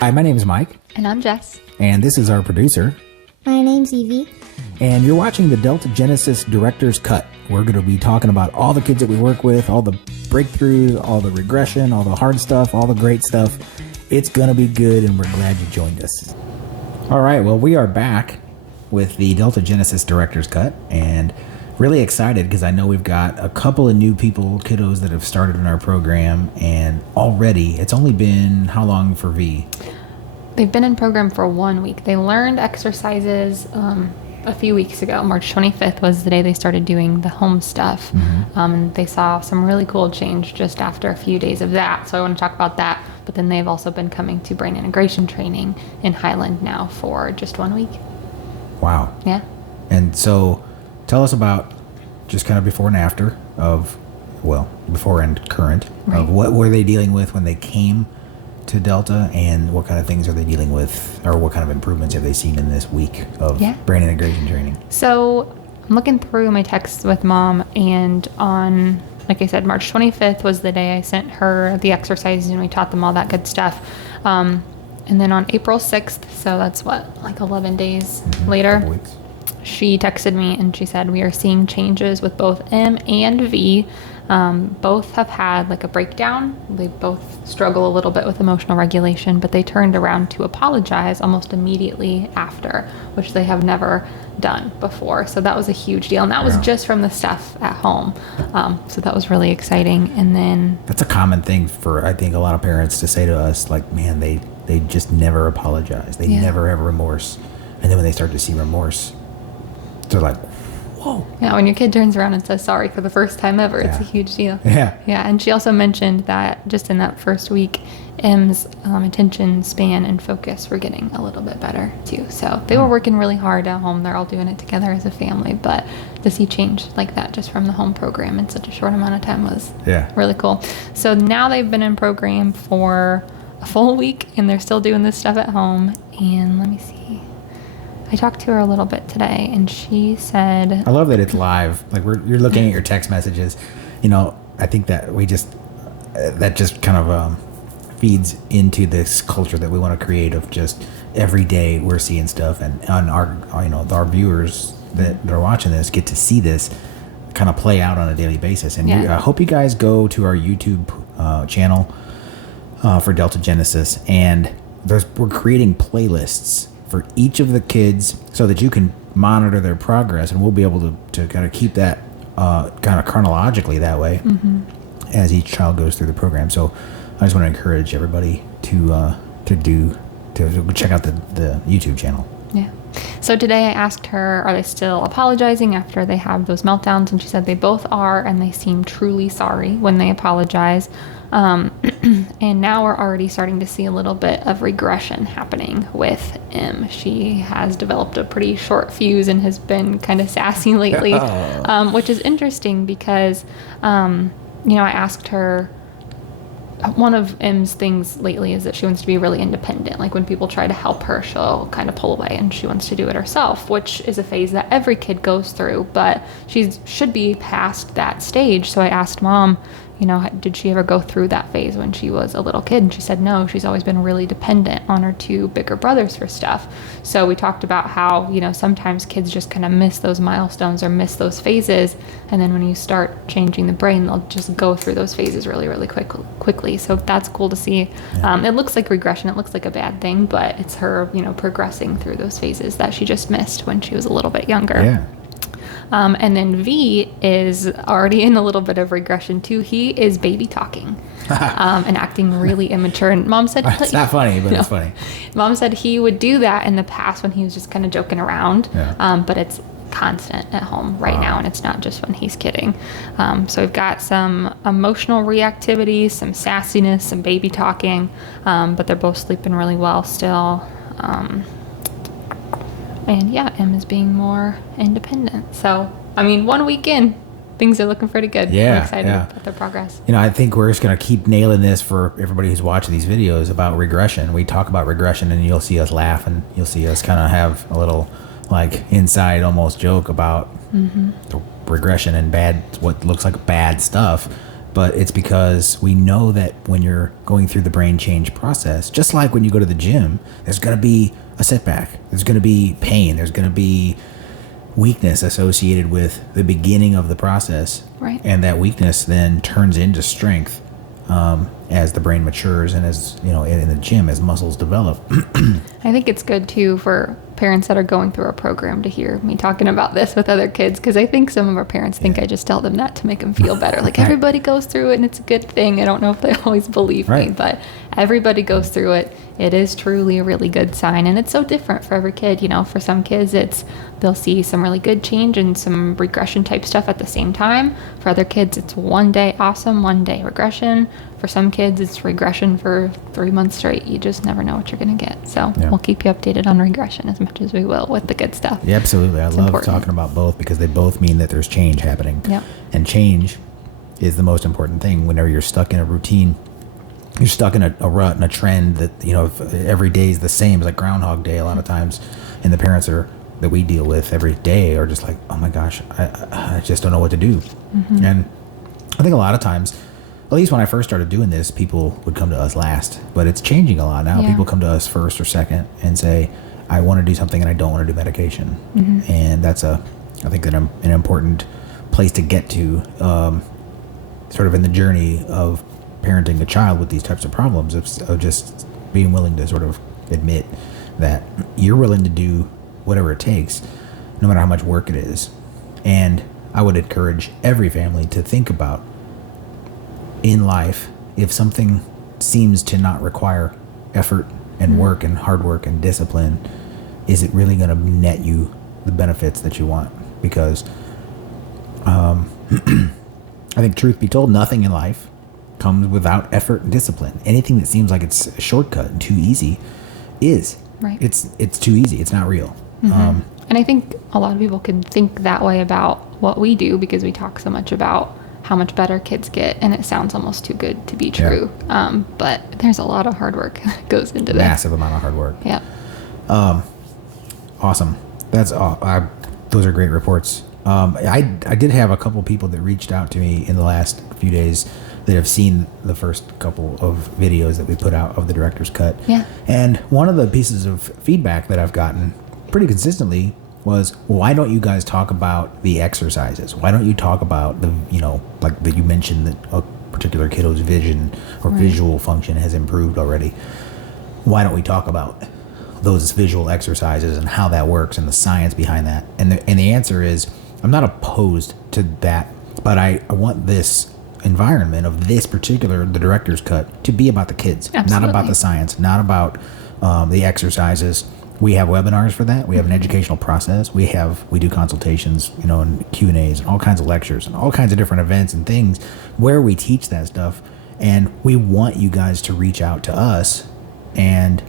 Hi, my name is Mike. And I'm Jess. And this is our producer. My name's Evie. And you're watching the Delta Genesis Director's Cut. We're going to be talking about all the kids that we work with, all the breakthroughs, all the regression, all the hard stuff, all the great stuff. It's going to be good, and we're glad you joined us. All right, well, we are back with the Delta Genesis Director's Cut, and really excited because I know we've got a couple of new people, kiddos, that have started in our program, and already, it's only been how long for V? They've been in program for 1 week. They learned exercises a few weeks ago. March 25th was the day they started doing the home stuff. And they saw some really cool change just after a few days of that. So I want to talk about that. But then they've also been coming to brain integration training in Highland now for just 1 week. Wow. Yeah. And so tell us about just kind of before and after of, well, before and current, of what were they dealing with when they came to Delta, and what kind of things are they dealing with, or what kind of improvements have they seen in this week of brain integration training? So I'm looking through my texts with Mom, and on, like I said, March 25th was the day I sent her the exercises and we taught them all that good stuff. And then on April 6th, so that's what, like 11 days later, she texted me and she said, we are seeing changes with both M and V. Both have had like a breakdown. They both struggle a little bit with emotional regulation, but they turned around to apologize almost immediately after, which they have never done before. So that was a huge deal. And that was just from the stuff at home. So that was really exciting. And then that's a common thing for, I think, a lot of parents to say to us, like, man, they just never apologize. They never have remorse. And then when they start to see remorse, they're like, whoa. Yeah, when your kid turns around and says sorry for the first time ever, it's a huge deal. Yeah. And she also mentioned that just in that first week, M's attention span and focus were getting a little bit better too. So they were working really hard at home. They're all doing it together as a family. But to see change like that just from the home program in such a short amount of time was really cool. So now they've been in program for a full week, and they're still doing this stuff at home. And let me see. I talked to her a little bit today, and she said, I love that it's live. Like you're looking at your text messages. You know, I think that that just kind of feeds into this culture that we want to create of just every day we're seeing stuff, and on our viewers that are watching this get to see this kind of play out on a daily basis. And I hope you guys go to our YouTube channel for Delta Genesis, and we're creating playlists for each of the kids so that you can monitor their progress, and we'll be able to kind of keep that kind of chronologically that way as each child goes through the program. So I just want to encourage everybody to check out the YouTube channel. Yeah. So today I asked her, are they still apologizing after they have those meltdowns? And she said they both are, and they seem truly sorry when they apologize. And now we're already starting to see a little bit of regression happening with M. She has developed a pretty short fuse and has been kind of sassy lately, which is interesting because, I asked her, one of M's things lately is that she wants to be really independent. Like when people try to help her, she'll kind of pull away and she wants to do it herself, which is a phase that every kid goes through, but she should be past that stage. So I asked Mom, did she ever go through that phase when she was a little kid? And she said no, she's always been really dependent on her two bigger brothers for stuff. So we talked about how, sometimes kids just kind of miss those milestones or miss those phases. And then when you start changing the brain, they'll just go through those phases really, really quickly. So that's cool to see. Yeah. It looks like regression. It looks like a bad thing, but it's her, progressing through those phases that she just missed when she was a little bit younger. Yeah. And then V is already in a little bit of regression too. He is baby talking and acting really immature. And Mom said... It's not funny, but it's funny. Mom said he would do that in the past when he was just kind of joking around. Yeah. But it's constant at home right now, and it's not just when he's kidding. So we've got some emotional reactivity, some sassiness, some baby talking, but they're both sleeping really well still. And M is being more independent. So, 1 week in, things are looking pretty good. Yeah, I'm excited about their progress. I think we're just going to keep nailing this for everybody who's watching these videos about regression. We talk about regression, and you'll see us laugh, and you'll see us kind of have a little, like, inside almost joke about the regression and what looks like bad stuff. but it's because we know that when you're going through the brain change process, just like when you go to the gym, there's going to be a setback, there's going to be pain, there's going to be weakness associated with the beginning of the process. Right. And that weakness then turns into strength as the brain matures, and as in the gym, as muscles develop. I think it's good too for parents that are going through a program to hear me talking about this with other kids, because I think some of our parents think I just tell them that to make them feel better. Like, everybody goes through it and it's a good thing. I don't know if they always believe me, but everybody goes through it. It is truly a really good sign, and it's so different for every kid. For some kids, they'll see some really good change and some regression type stuff at the same time. For other kids, it's one day awesome, one day regression. For some kids, it's regression for 3 months straight. You just never know what you're going to get. So we'll keep you updated on regression as much as we will with the good stuff. Yeah, absolutely. I love important. talking about both, because they both mean that there's change happening. Yep. And change is the most important thing. Whenever you're stuck in a routine, you're stuck in a rut and a trend that, if every day is the same. It's like Groundhog Day a lot of times. And the parents that we deal with every day are just like, oh my gosh, I just don't know what to do. Mm-hmm. And I think a lot of times, at least when I first started doing this, people would come to us last. But it's changing a lot now. People come to us first or second and say, I want to do something and I don't want to do medication. Mm-hmm. And that's I think that an important place to get to, sort of in the journey of parenting a child with these types of problems, of just being willing to sort of admit that you're willing to do whatever it takes, no matter how much work it is. And I would encourage every family to think about, in life, if something seems to not require effort and work and hard work and discipline, is it really going to net you the benefits that you want? Because I think, truth be told, nothing in life comes without effort and discipline. Anything that seems like it's a shortcut and too easy is. Right. It's too easy. It's not real. Mm-hmm. And I think a lot of people can think that way about what we do, because we talk so much about how much better kids get, and it sounds almost too good to be true. Yeah. But there's a lot of hard work that goes into that. Massive amount of hard work. Yeah. Awesome. Those are great reports. I did have a couple people that reached out to me in the last few days that have seen the first couple of videos that we put out of the director's cut. Yeah. And one of the pieces of feedback that I've gotten pretty consistently was, why don't you guys talk about the exercises? Why don't you talk about the, like that you mentioned, that a particular kiddo's vision or visual function has improved already. Why don't we talk about those visual exercises and how that works and the science behind that? And the answer is, I'm not opposed to that, but I want this environment of this particular, the director's cut, to be about the kids. Absolutely. Not about the science, not about the exercises. We have webinars for that. We have an educational process. We do consultations, and Q&As and all kinds of lectures and all kinds of different events and things where we teach that stuff. And we want you guys to reach out to us and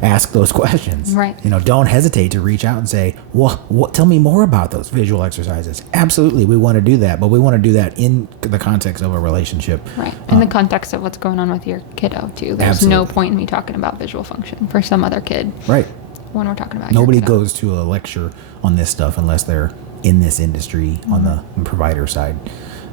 ask those questions. Right. Don't hesitate to reach out and say, well, tell me more about those visual exercises. Absolutely, we want to do that, but we want to do that in the context of a relationship. Right. In the context of what's going on with your kiddo, too. There's absolutely no point in me talking about visual function for some other kid. Right. When we're talking about nobody goes to a lecture on this stuff unless they're in this industry on the provider side.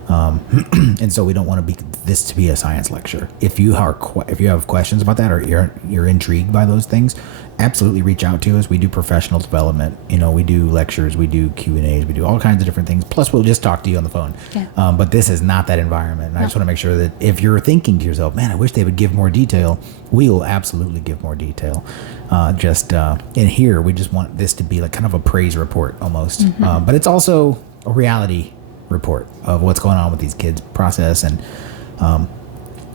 And so we don't want this to be a science lecture. If you have questions about that, or you're intrigued by those things, absolutely reach out to us. We do professional development. We do lectures, we do Q&As, we do all kinds of different things. Plus, we'll just talk to you on the phone. Yeah. But this is not that environment. And I just want to make sure that if you're thinking to yourself, man, I wish they would give more detail, we will absolutely give more detail. In here, we just want this to be like kind of a praise report almost. Mm-hmm. But it's also a reality report of what's going on with these kids' process, and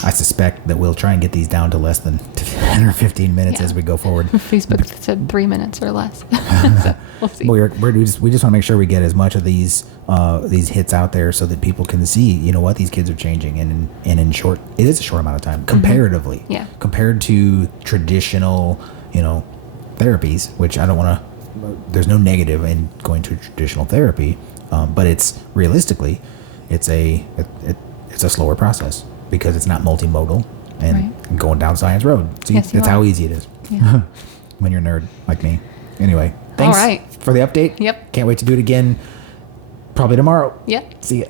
I suspect that we'll try and get these down to less than 10 or 15 minutes as we go forward. Facebook said 3 minutes or less. So we'll see. We just want to make sure we get as much of these hits out there so that people can see, what these kids are changing, and in short, it is a short amount of time comparatively. Yeah. Compared to traditional, therapies, which I don't want to. There's no negative in going to traditional therapy. But it's realistically, it's a slower process because it's not multimodal and going down science road. See, that's how easy it is. Yeah. When you're a nerd like me. Anyway, thanks for the update. Yep. Can't wait to do it again. Probably tomorrow. Yep. See ya.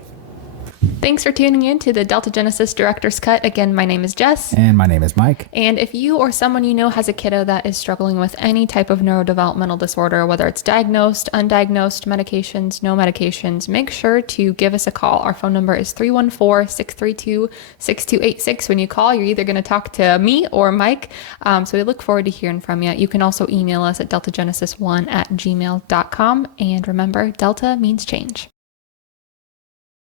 Thanks for tuning in to the Delta Genesis Director's Cut. Again, my name is Jess. And my name is Mike. And if you or someone you know has a kiddo that is struggling with any type of neurodevelopmental disorder, whether it's diagnosed, undiagnosed, medications, no medications, make sure to give us a call. Our phone number is 314-632-6286. When you call, you're either going to talk to me or Mike. So we look forward to hearing from you. You can also email us at deltagenesis1@gmail.com. And remember, Delta means change.